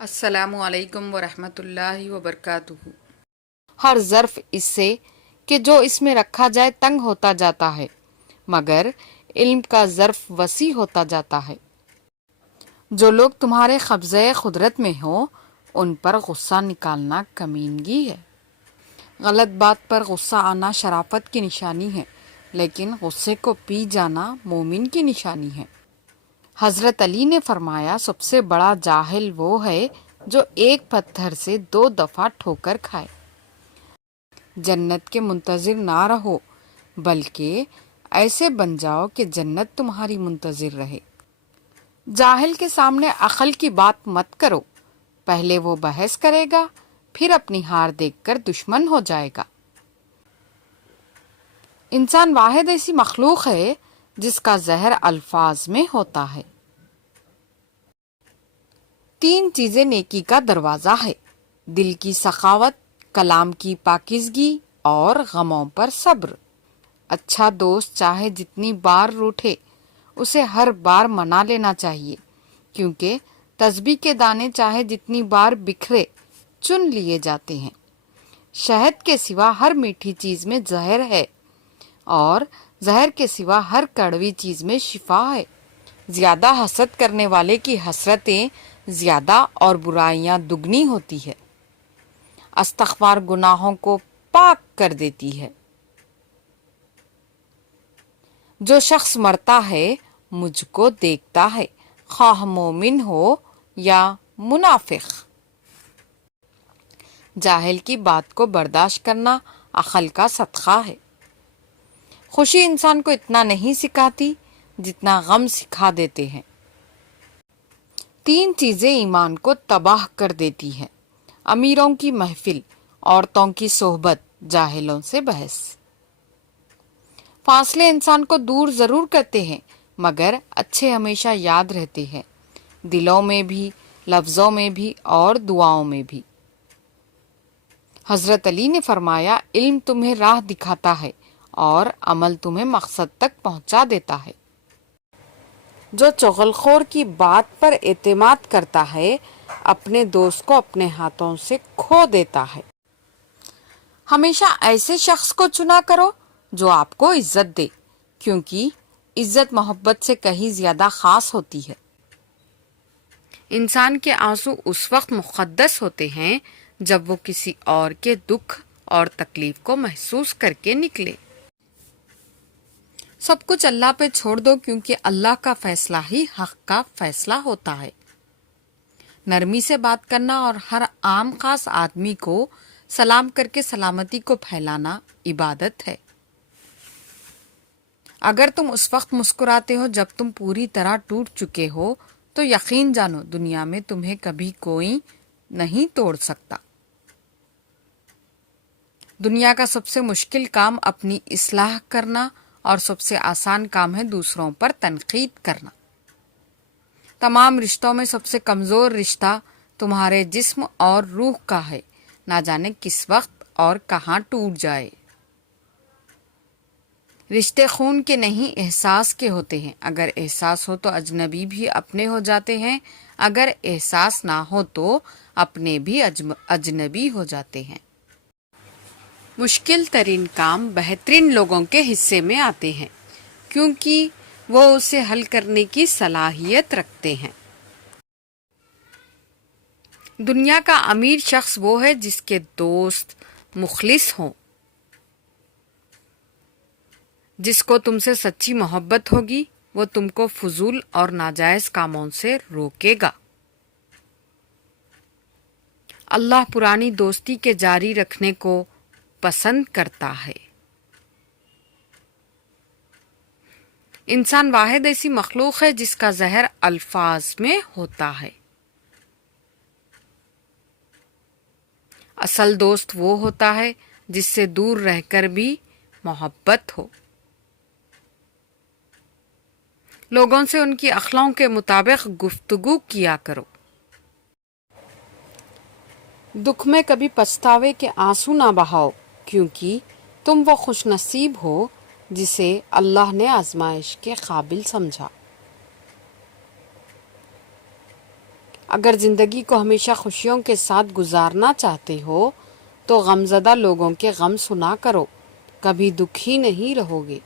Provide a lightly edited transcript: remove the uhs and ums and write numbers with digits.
السلام علیکم ورحمۃ اللہ وبرکاتہ۔ ہر ظرف اس سے کہ جو اس میں رکھا جائے تنگ ہوتا جاتا ہے، مگر علم کا ظرف وسیع ہوتا جاتا ہے۔ جو لوگ تمہارے قبضۂ قدرت میں ہوں ان پر غصہ نکالنا کمینگی ہے۔ غلط بات پر غصہ آنا شرافت کی نشانی ہے، لیکن غصے کو پی جانا مومن کی نشانی ہے۔ حضرت علی نے فرمایا، سب سے بڑا جاہل وہ ہے جو ایک پتھر سے 2 دفعہ ٹھوکر کھائے۔ جنت کے منتظر نہ رہو، بلکہ ایسے بن جاؤ کہ جنت تمہاری منتظر رہے۔ جاہل کے سامنے عقل کی بات مت کرو، پہلے وہ بحث کرے گا، پھر اپنی ہار دیکھ کر دشمن ہو جائے گا۔ انسان واحد ایسی مخلوق ہے جس کا زہر الفاظ میں ہوتا ہے۔ 3 چیزیں نیکی کا دروازہ ہے: دل کی سخاوت، کلام کی پاکیزگی اور غموں پر صبر۔ اچھا دوست چاہے جتنی بار روٹھے، اسے ہر بار منا لینا چاہیے، کیونکہ تسبیح کے دانے چاہے جتنی بار بکھرے چن لیے جاتے ہیں۔ شہد کے سوا ہر میٹھی چیز میں زہر ہے، اور زہر کے سوا ہر کڑوی چیز میں شفا ہے۔ زیادہ حسد کرنے والے کی حسرتیں زیادہ اور برائیاں دگنی ہوتی ہے۔ استغفار گناہوں کو پاک کر دیتی ہے۔ جو شخص مرتا ہے مجھ کو دیکھتا ہے، خواہ مومن ہو یا منافق۔ جاہل کی بات کو برداشت کرنا عقل کا صدقہ ہے۔ خوشی انسان کو اتنا نہیں سکھاتی جتنا غم سکھا دیتے ہیں۔ 3 چیزیں ایمان کو تباہ کر دیتی ہیں: امیروں کی محفل، عورتوں کی صحبت، جاہلوں سے بحث۔ فاصلے انسان کو دور ضرور کرتے ہیں، مگر اچھے ہمیشہ یاد رہتے ہیں، دلوں میں بھی، لفظوں میں بھی اور دعاؤں میں بھی۔ حضرت علی نے فرمایا، علم تمہیں راہ دکھاتا ہے اور عمل تمہیں مقصد تک پہنچا دیتا ہے۔ جو چغل خور کی بات پر اعتماد کرتا ہے اپنے دوست کو اپنے ہاتھوں سے کھو دیتا ہے۔ ہمیشہ ایسے شخص کو چنا کرو جو آپ کو عزت دے، کیونکہ عزت محبت سے کہیں زیادہ خاص ہوتی ہے۔ انسان کے آنسو اس وقت مقدس ہوتے ہیں جب وہ کسی اور کے دکھ اور تکلیف کو محسوس کر کے نکلے۔ سب کچھ اللہ پہ چھوڑ دو، کیونکہ اللہ کا فیصلہ ہی حق کا فیصلہ ہوتا ہے۔ نرمی سے بات کرنا اور ہر عام خاص آدمی کو سلام کر کے سلامتی کو پھیلانا عبادت ہے۔ اگر تم اس وقت مسکراتے ہو جب تم پوری طرح ٹوٹ چکے ہو تو یقین جانو دنیا میں تمہیں کبھی کوئی نہیں توڑ سکتا۔ دنیا کا سب سے مشکل کام اپنی اصلاح کرنا اور سب سے آسان کام ہے دوسروں پر تنقید کرنا۔ تمام رشتوں میں سب سے کمزور رشتہ تمہارے جسم اور روح کا ہے، نہ جانے کس وقت اور کہاں ٹوٹ جائے۔ رشتے خون کے نہیں احساس کے ہوتے ہیں، اگر احساس ہو تو اجنبی بھی اپنے ہو جاتے ہیں، اگر احساس نہ ہو تو اپنے بھی اجنبی ہو جاتے ہیں۔ مشکل ترین کام بہترین لوگوں کے حصے میں آتے ہیں، کیونکہ وہ اسے حل کرنے کی صلاحیت رکھتے ہیں۔ دنیا کا امیر شخص وہ ہے جس کے دوست مخلص ہوں۔ جس کو تم سے سچی محبت ہوگی وہ تم کو فضول اور ناجائز کاموں سے روکے گا۔ اللہ پرانی دوستی کے جاری رکھنے کو پسند کرتا ہے۔ انسان واحد ایسی مخلوق ہے جس کا زہر الفاظ میں ہوتا ہے۔ اصل دوست وہ ہوتا ہے جس سے دور رہ کر بھی محبت ہو۔ لوگوں سے ان کی اخلاقوں کے مطابق گفتگو کیا کرو۔ دکھ میں کبھی پچھتاوے کے آنسو نہ بہاؤ، کیونکہ تم وہ خوش نصیب ہو جسے اللہ نے آزمائش کے قابل سمجھا۔ اگر زندگی کو ہمیشہ خوشیوں کے ساتھ گزارنا چاہتے ہو تو غمزدہ لوگوں کے غم سنا کرو، کبھی دکھی نہیں رہو گے۔